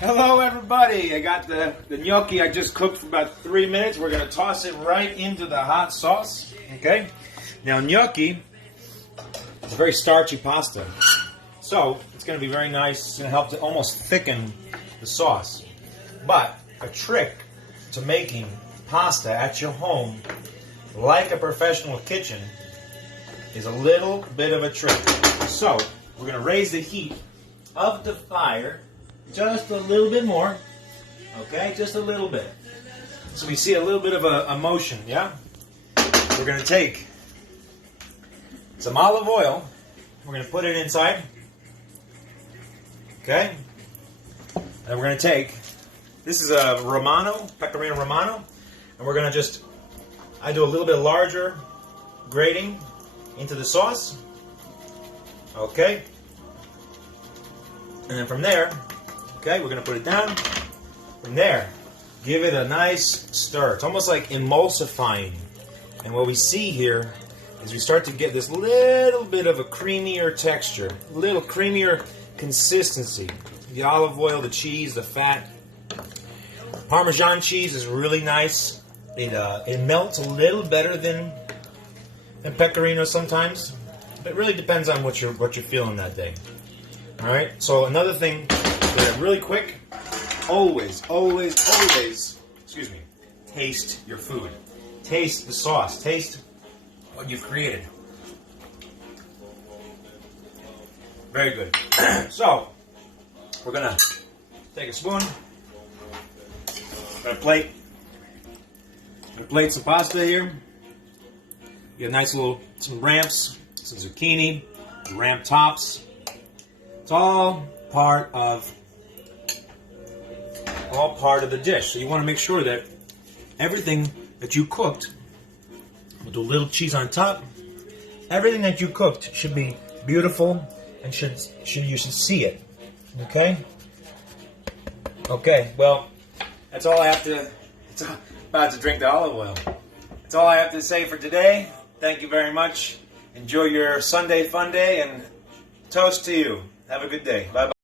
Hello everybody, I got the gnocchi I just cooked for about 3 minutes. We're going to toss it right into the hot sauce. Okay? Now gnocchi is a very starchy pasta. So it's going to be very nice. It's going to help to almost thicken the sauce. But a trick to making pasta at your home like a professional kitchen is a little bit of a trick. So we're going to raise the heat of the fire just a little bit more, okay? Just a little bit. So we see a little bit of a motion, yeah? We're going to take some olive oil. We're going to put it inside, okay? And we're going to take, this is a pecorino Romano, and we're going to just, I do a little bit larger grating into the sauce, okay? And then from there, okay, we're going to put it down. From there, give it a nice stir. It's almost like emulsifying. And what we see here is we start to get this little bit of a creamier texture, a little creamier consistency. The olive oil, the cheese, the fat. Parmesan cheese is really nice. It melts a little better than pecorino sometimes. But it really depends on what you're feeling that day. All right. So another thing, really quick. Always, excuse me. Taste your food. Taste the sauce. Taste what you've created. Very good. So we're gonna take a spoon. Gonna plate some pasta here. You have nice some ramps, some zucchini, ramp tops. It's all part of the dish. So you want to make sure that everything that you cooked, with a little cheese on top, everything that you cooked should be beautiful and you should see it. Okay? Okay, well, that's all I have to, it's about to drink the olive oil. That's all I have to say for today. Thank you very much. Enjoy your Sunday fun day, and toast to you. Have a good day. Bye-bye.